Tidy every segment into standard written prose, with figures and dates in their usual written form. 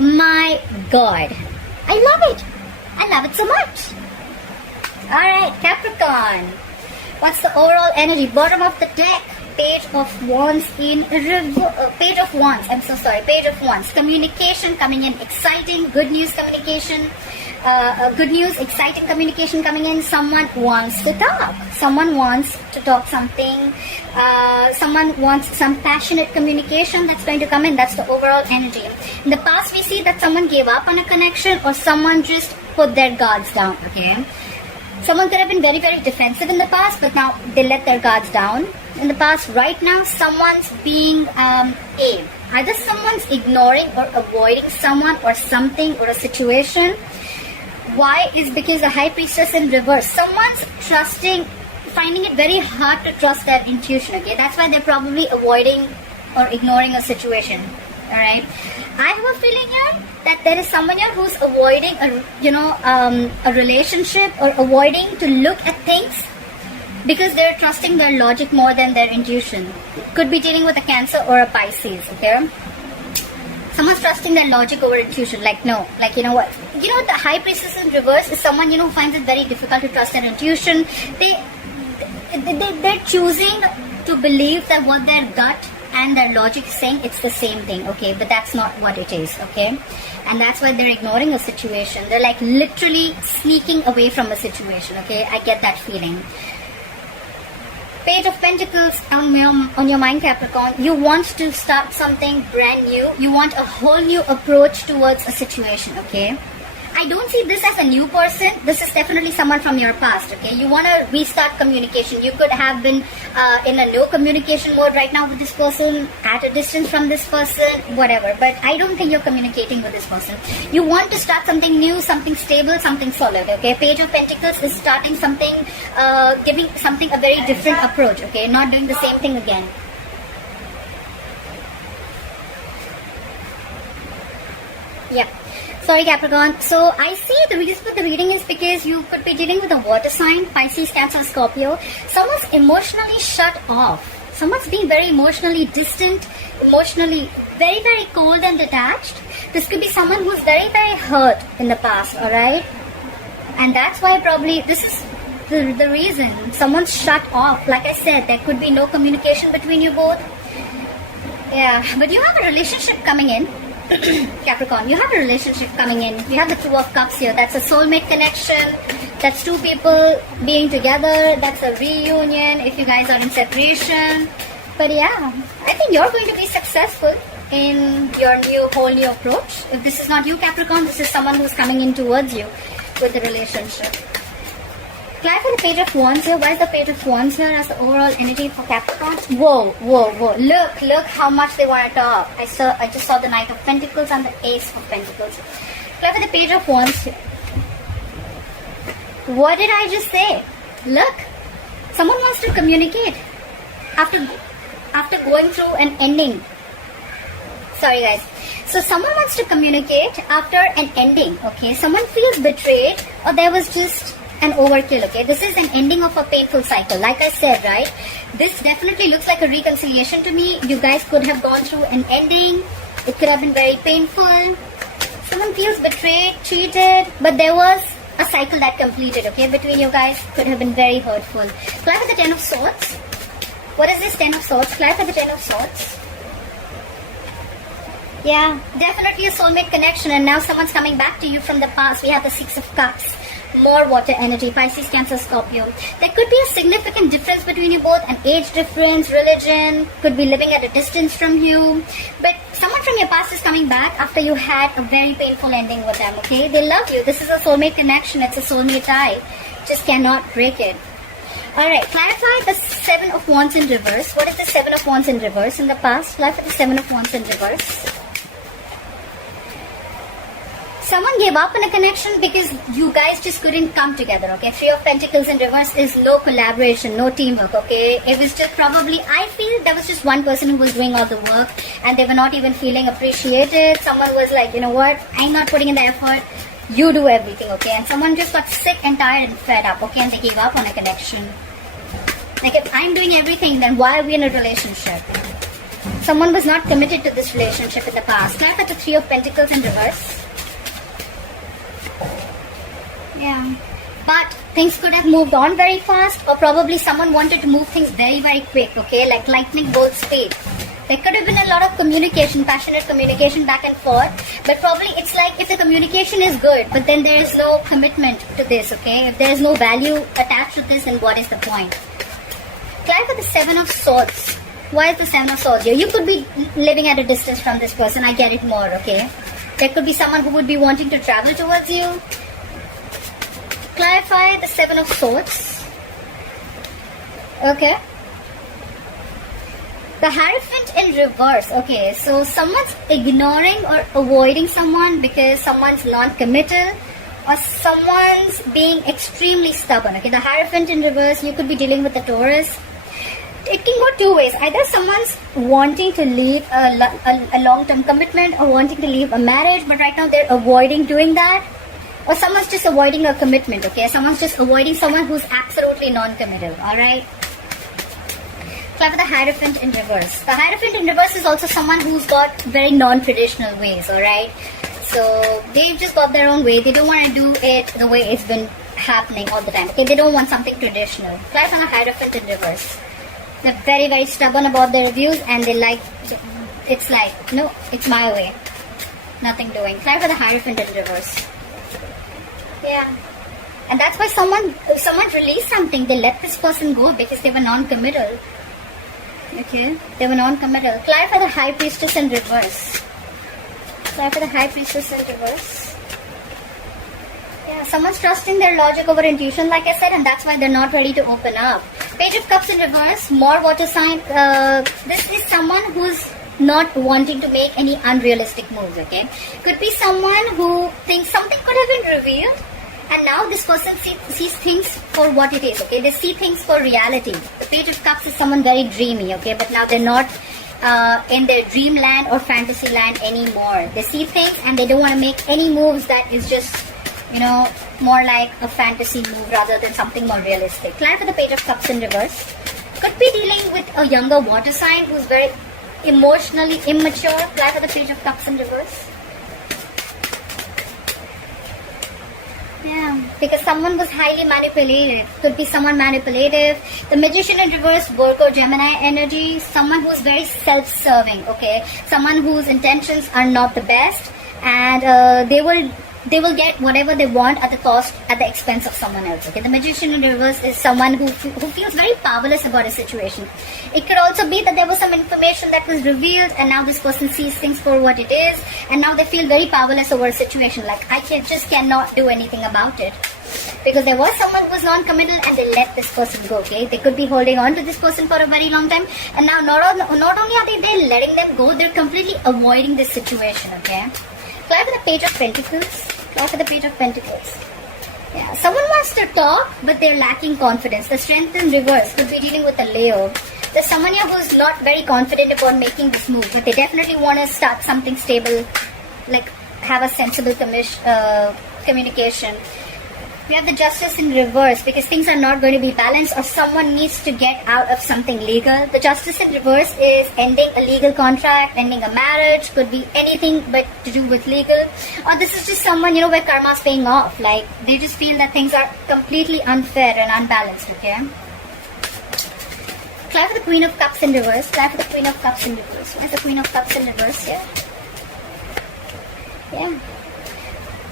my God. I love it. I love it so much. Alright, Capricorn. What's the overall energy? Bottom of the deck. Page of Wands in Page of Wands. I'm so sorry. Page of Wands. Communication coming in. Exciting. Good news communication. Good news. Exciting communication coming in. Someone wants to talk. Someone wants to talk something. Someone wants some passionate communication that's going to come in. That's the overall energy. In the past, we see that someone gave up on a connection or someone just put their guards down. Okay. Someone could have been very, very defensive in the past, but now they let their guards down. In the past, right now, someone's being either someone's ignoring or avoiding someone or something or a situation. Why? Is because the High Priestess in reverse. Someone's finding it very hard to trust their intuition. Okay, that's why they're probably avoiding or ignoring a situation. All right. I have a feeling here that there is someone here who's avoiding a relationship or avoiding to look at things because they're trusting their logic more than their intuition. Could be dealing with a Cancer or a Pisces. Okay. Someone's trusting their logic over intuition. Like, no, like, you know what? You know, the High Priestess in reverse is someone, who finds it very difficult to trust their intuition. They're choosing to believe that what their gut and their logic is saying, it's the same thing, okay? But that's not what it is, okay? And that's why they're ignoring a situation. They're like literally sneaking away from a situation, okay? I get that feeling. Page of Pentacles on your mind, Capricorn. You want to start something brand new. You want a whole new approach towards a situation, okay? I don't see this as a new person. This is definitely someone from your past, okay? You want to restart communication. You could have been in a no communication mode right now with this person, at a distance from this person, whatever. But I don't think you're communicating with this person. You want to start something new, something stable, something solid, okay? Page of Pentacles is starting something, giving something a very different approach, okay? Not doing the same thing again. Yeah. Sorry, Capricorn. So I see the reason for the reading is because you could be dealing with a water sign, Pisces, Cancer, Scorpio. Someone's emotionally shut off. Someone's being very emotionally distant, emotionally very, very cold and detached. This could be someone who's very, very hurt in the past, alright? And that's why probably this is the reason. Someone's shut off. Like I said, there could be no communication between you both. Yeah, but you have a relationship coming in. Capricorn, you have a relationship coming in. You have the Two of Cups here. That's a soulmate connection. That's two people being together. That's a reunion if you guys are in separation. But yeah, I think you're going to be successful in your whole new approach. If this is not you, Capricorn, this is someone who's coming in towards you with the relationship. Clarify the Page of Wands here. Why is the Page of Wands here as the overall energy for Capricorn? Whoa, whoa, whoa. Look how much they want to talk. I just saw the Knight of Pentacles and the Ace of Pentacles. Clarify the Page of Wands here. What did I just say? Look, someone wants to communicate after going through an ending. Sorry, guys. So someone wants to communicate after an ending, okay? Someone feels betrayed or there was just an overkill, okay? This is an ending of a painful cycle. Like I said, right? This definitely looks like a reconciliation to me. You guys could have gone through an ending. It could have been very painful. Someone feels betrayed, cheated, but there was a cycle that completed, okay? Between you guys could have been very hurtful. Clarify the Ten of Swords. What is this Ten of Swords? Clarify the Ten of Swords. Yeah, definitely a soulmate connection, and now someone's coming back to you from the past. We have the Six of Cups. More water energy, Pisces, Cancer, Scorpio. There could be a significant difference between you both, an age difference, religion, could be living at a distance from you. But someone from your past is coming back after you had a very painful ending with them, okay? They love you. This is a soulmate connection. It's a soulmate tie. Just cannot break it. Alright, clarify the Seven of Wands in reverse. What is the Seven of Wands in reverse in the past? Clarify the Seven of Wands in reverse. Someone gave up on a connection because you guys just couldn't come together, okay? Three of Pentacles in reverse is no collaboration, no teamwork, okay? It was just probably, I feel there was just one person who was doing all the work and they were not even feeling appreciated. Someone was like, you know what? I'm not putting in the effort. You do everything, okay? And someone just got sick and tired and fed up, okay? And they gave up on a connection. Like, if I'm doing everything, then why are we in a relationship? Someone was not committed to this relationship in the past. Clarify the Three of Pentacles in reverse. Yeah. But things could have moved on very fast, or probably someone wanted to move things very, very quick, okay? Like lightning bolt speed. There could have been a lot of communication, passionate communication back and forth, but probably it's like if the communication is good, but then there is no commitment to this, okay? If there is no value attached to this, then what is the point? Clarify the Seven of Swords. Why is the Seven of Swords here? You could be living at a distance from this person, I get it more, okay? There could be someone who would be wanting to travel towards you. Clarify the Seven of Swords. Okay. The Hierophant in reverse. Okay, so someone's ignoring or avoiding someone because someone's non-committal, or someone's being extremely stubborn. Okay, the Hierophant in reverse, you could be dealing with the Taurus. It can go two ways. Either someone's wanting to leave a long-term commitment or wanting to leave a marriage, but right now they're avoiding doing that. Or someone's just avoiding a commitment, okay? Someone's just avoiding someone who's absolutely non-committal, alright? Clarify the Hierophant in reverse. The Hierophant in reverse is also someone who's got very non-traditional ways, alright? So, they've just got their own way. They don't want to do it the way it's been happening all the time, okay? They don't want something traditional. Clarify the Hierophant in reverse. They're very, very stubborn about their views, and they like, it's like, no, it's my way. Nothing doing. Clarify the Hierophant in reverse. Yeah, and that's why someone released something. They let this person go because they were non-committal. Okay, they were non-committal. Clarify the High Priestess in reverse. Clarify the High Priestess in reverse. Yeah, someone's trusting their logic over intuition, like I said, and that's why they're not ready to open up. Page of Cups in reverse. More water sign. This is someone who's not wanting to make any unrealistic moves, okay? Could be someone who thinks something could have been revealed, and now this person sees things for what it is, okay? They see things for reality. The Page of Cups is someone very dreamy, okay? But now they're not in their dreamland or fantasy land anymore. They see things and they don't want to make any moves that is just, you know, more like a fantasy move rather than something more realistic. Clarify the Page of Cups in reverse. Could be dealing with a younger water sign who's very emotionally immature. Clarify the Page of Cups in reverse. Yeah, because someone was highly manipulative. Could be someone manipulative. The Magician in reverse, Virgo Gemini energy. Someone who's very self-serving, okay? Someone whose intentions are not the best, and they will get whatever they want at the expense of someone else, okay? The Magician in reverse is someone who feels very powerless about a situation. It could also be that there was some information that was revealed, and now this person sees things for what it is, and now they feel very powerless over a situation, like I just cannot do anything about it. Because there was someone who was non-committal and they let this person go, okay? They could be holding on to this person for a very long time, and now not only are they letting them go, they're completely avoiding this situation, okay? Clarify the Page of Pentacles. Clarify the Page of Pentacles. Yeah, someone wants to talk, but they're lacking confidence. The Strength in reverse could be dealing with a Leo. There's someone here who's not very confident about making this move, but they definitely want to start something stable, like have a sensible communication. We have the Justice in reverse because things are not going to be balanced, or someone needs to get out of something legal. The Justice in reverse is ending a legal contract, ending a marriage, could be anything but to do with legal. Or this is just someone, you know, where karma's paying off. Like, they just feel that things are completely unfair and unbalanced, okay? Clarify the Queen of Cups in reverse. Clarify the Queen of Cups in reverse. Where's the Queen of Cups in reverse here? Yeah.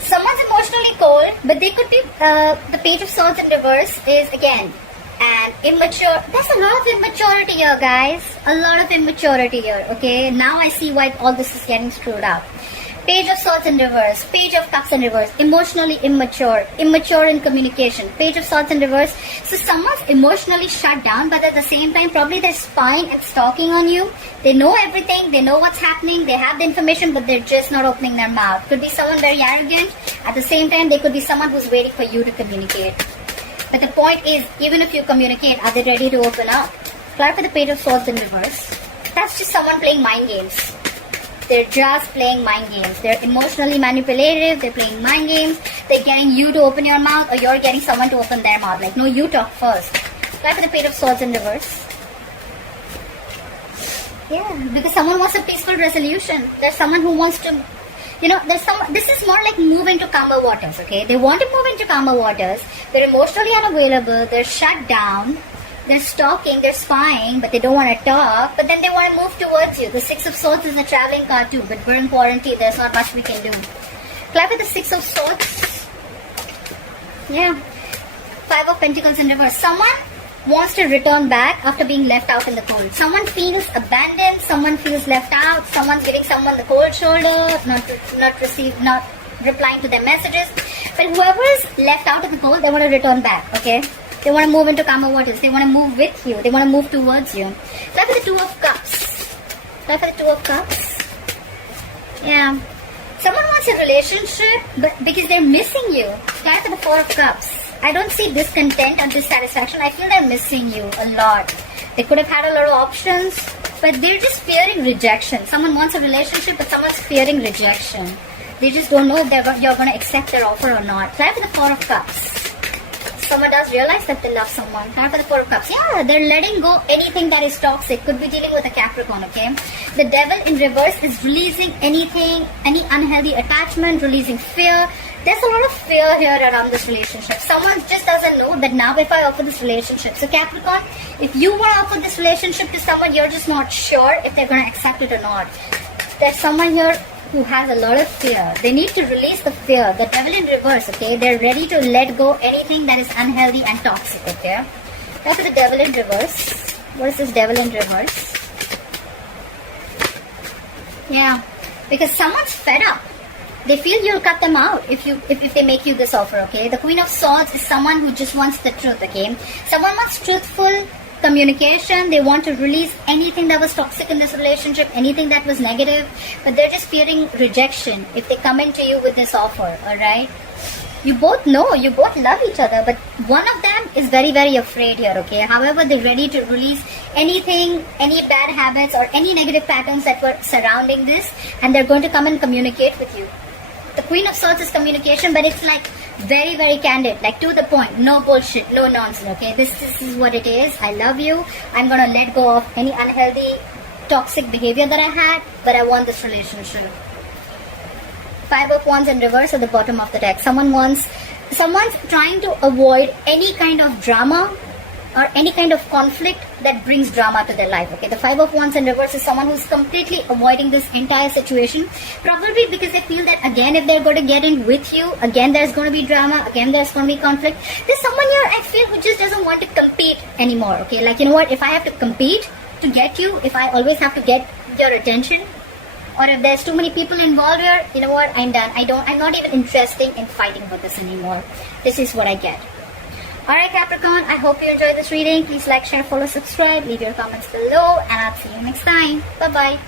Someone's emotionally cold, but they could be, the Page of Swords in reverse is, again, an immature. There's a lot of immaturity here, guys. A lot of immaturity here, okay? Now I see why all this is getting screwed up. Page of Swords in reverse, Page of Cups in reverse, emotionally immature, immature in communication, Page of Swords in reverse. So someone's emotionally shut down, but at the same time, probably they're spying and stalking on you. They know everything, they know what's happening, they have the information, but they're just not opening their mouth. Could be someone very arrogant. At the same time, they could be someone who's waiting for you to communicate. But the point is, even if you communicate, are they ready to open up? Clarify the Page of Swords in reverse. That's just someone playing mind games. They're just playing mind games. They're emotionally manipulative. They're playing mind games. They're getting you to open your mouth, or you're getting someone to open their mouth. Like, no, you talk first. Clarify the Page of Swords in reverse. Yeah, because someone wants a peaceful resolution. There's someone who wants to, this is more like move into calmer waters, okay? They want to move into calmer waters. They're emotionally unavailable. They're shut down. They're stalking, they're spying, but they don't want to talk. But then they want to move towards you. The Six of Swords is a traveling card too, but we're in quarantine. There's not much we can do. Clap with the Six of Swords. Yeah. Five of Pentacles in reverse. Someone wants to return back after being left out in the cold. Someone feels abandoned. Someone feels left out. Someone's giving someone the cold shoulder, not replying to their messages. But whoever is left out in the cold, they want to return back, okay? They want to move into calmer waters. They want to move with you. They want to move towards you. Clap for the Two of Cups. Clap for the Two of Cups. Yeah. Someone wants a relationship, but because they're missing you. Clap for the Four of Cups. I don't see discontent or dissatisfaction. I feel they're missing you a lot. They could have had a lot of options, but they're just fearing rejection. Someone wants a relationship, but someone's fearing rejection. They just don't know if you're going to accept their offer or not. Clap for the Four of Cups. Someone does realize that they love someone. Clap for the Four of Cups. Yeah, they're letting go anything that is toxic. Could be dealing with a Capricorn, okay? The Devil in reverse is releasing anything, any unhealthy attachment, releasing fear. There's a lot of fear here around this relationship. Someone just doesn't know that now if I offer this relationship. So Capricorn, if you want to offer this relationship to someone, you're just not sure if they're going to accept it or not. There's someone here who has a lot of fear. They need to release the fear. The Devil in reverse, okay? They're ready to let go anything that is unhealthy and toxic, okay? That's the Devil in reverse. What is this Devil in reverse? Yeah, because someone's fed up. They feel you'll cut them out if they make you this offer, okay? The Queen of Swords is someone who just wants the truth, okay? Someone wants truthful communication. They want to release anything that was toxic in this relationship, anything that was negative, but they're just fearing rejection if they come into you with this offer, alright? You both know, you both love each other, but one of them is very, very afraid here, okay? However, they're ready to release anything, any bad habits or any negative patterns that were surrounding this, and they're going to come and communicate with you. The Queen of Swords is communication, but it's like very, very candid, like to the point, no bullshit, no nonsense, okay? This is what it is. I love you. I'm going to let go of any unhealthy, toxic behavior that I had, but I want this relationship. Five of Wands in reverse at the bottom of the deck. Someone's trying to avoid any kind of drama or any kind of conflict that brings drama to their life, okay? The Five of Wands in reverse is someone who's completely avoiding this entire situation, probably because they feel that again if they're going to get in with you, again there's going to be drama, again there's going to be conflict. There's someone here I feel who just doesn't want to compete anymore, okay? Like, you know what, if I have to compete to get you, if I always have to get your attention, or if there's too many people involved here, you know what, I'm done. I'm not even interested in fighting with this anymore. This is what I get. Alright Capricorn, I hope you enjoyed this reading. Please like, share, follow, subscribe, leave your comments below, and I'll see you next time. Bye-bye.